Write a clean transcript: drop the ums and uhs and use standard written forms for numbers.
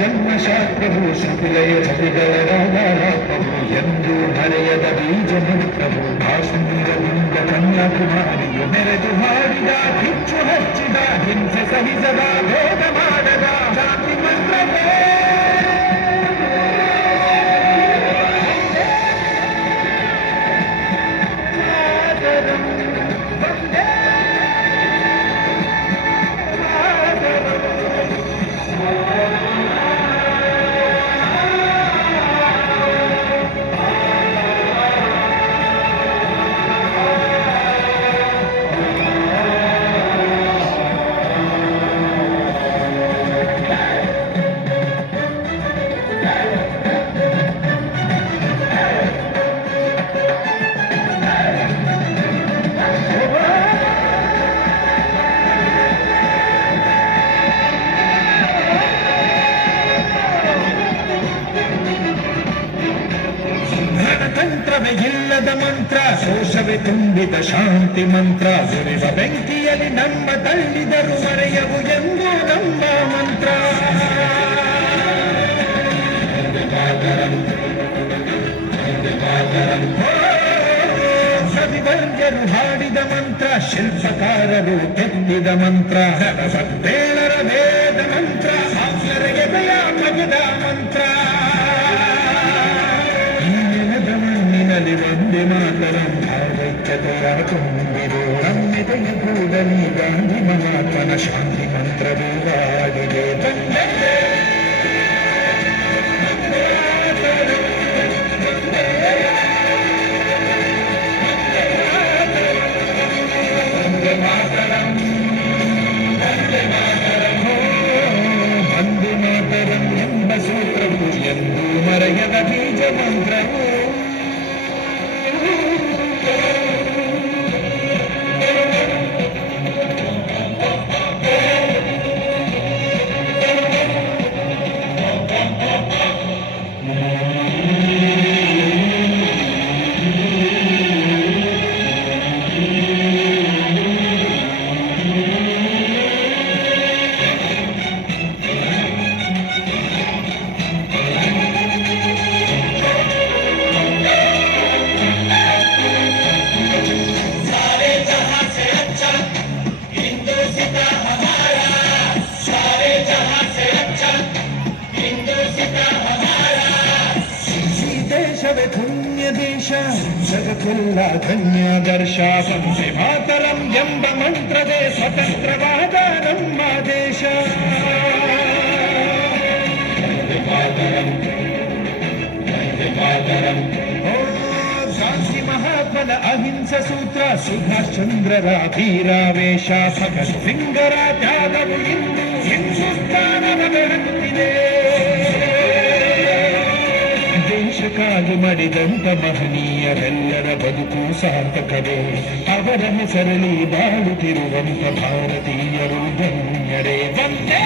ಜನ್ಮಶಾಸ್ತ್ರವು ಶ್ರುತಿಲಯ ಜತಿಗಳ ರಾಧಾರಾಪವು ಎಂದು ಹರೆಯದ ಬೀಜ ಮಂತ್ರವು ಕಾಶ್ಮೀರದಿಂದ ಕನ್ಯಾಕುಮಾರಿಯು ಮೆರೆದು ಹಾಡಿದ ಕಿಚ್ಚು ಹಚ್ಚಿದ ಹಿಂಸೆ ಸಹಿಸದ ಭೇದ ಮಾಡದ ಶಾಂತಿ ಮಂತ್ರವೇ ತಂತ್ರವೇ ಇಲ್ಲದ ಮಂತ್ರ ಶೋಷವೇ ತುಂಬಿದ ಶಾಂತಿ ಮಂತ್ರ ಸುರಿವ ಬೆಂಕಿಯಲ್ಲಿ ನಮ್ಮ ತಳ್ಳಿದರು ಮರೆಯವು ಎಂದು ನಮ್ಮ ಮಂತ್ರ ಕವಿವರ್ಯರು ಹಾಡಿದ ಮಂತ್ರ ಶಿಲ್ಪಕಾರರು ಕೆತ್ತಿದ ಮಂತ್ರ ಬೇಳರ ವೇದ ಮಂತ್ರ ಆಸರೆಗೆ ದಯ ಮಗದ ಮಂತ್ರ ವಂದೇ ಮಾತರಂ ಭಾವೈಕ್ಯತೆಯ ತುಂಬಿರೋ ನಮ್ಮೆದೆಯ ಕೂಡಲಿ ಗಾಂಧಿ ಮಹಾತ್ಮನ ಶಾಂತಿ ಮಂತ್ರವೂ ಆಡಿದೆ ವಂದೇ ಮಾತರಂ ಎಂಬ ಸೂತ್ರವು ಎಂದು ಮರೆಯದ ಬೀಜ ಮಂತ್ರವು ಪುಣ್ಯ ದೇಶ ಜಗತ್ತೆಲ್ಲ ಧನ್ಯದರ್ಶ ವಂದೇ ಮಾತರಂ ಎಂಬ ಮಂತ್ರದೇ ಸ್ವತಂತ್ರವಾದ ನಮ್ಮ ದೇಶ ವಂದೇ ಮಾತರಂ ಓ ಗಾಂಧಿ ಮಹಾತ್ಮನ ಅಹಿಂಸ ಸೂತ್ರ ಸುಭಾಷ್ ಚಂದ್ರರ ವೀರಾವೇಶ ಭಗತ್ ಸಿಂಗರ ತ್ಯಾಗವು ಇಂದು ಹಿಂದೂಸ್ತಾನದ ಬೆಳಗುತ್ತಿದೆ ಕಾಲು ಮಡಿದಂತ ಮಹನೀಯರೆಲ್ಲರ ಬದುಕು ಸಾರ್ಥಕವೇ ಅವರ ಹೆಸರಲ್ಲಿ ಬಾಳುತ್ತಿರುವಂತ ಭಾರತೀಯರು ಧನ್ಯರೇ ವಂದೇ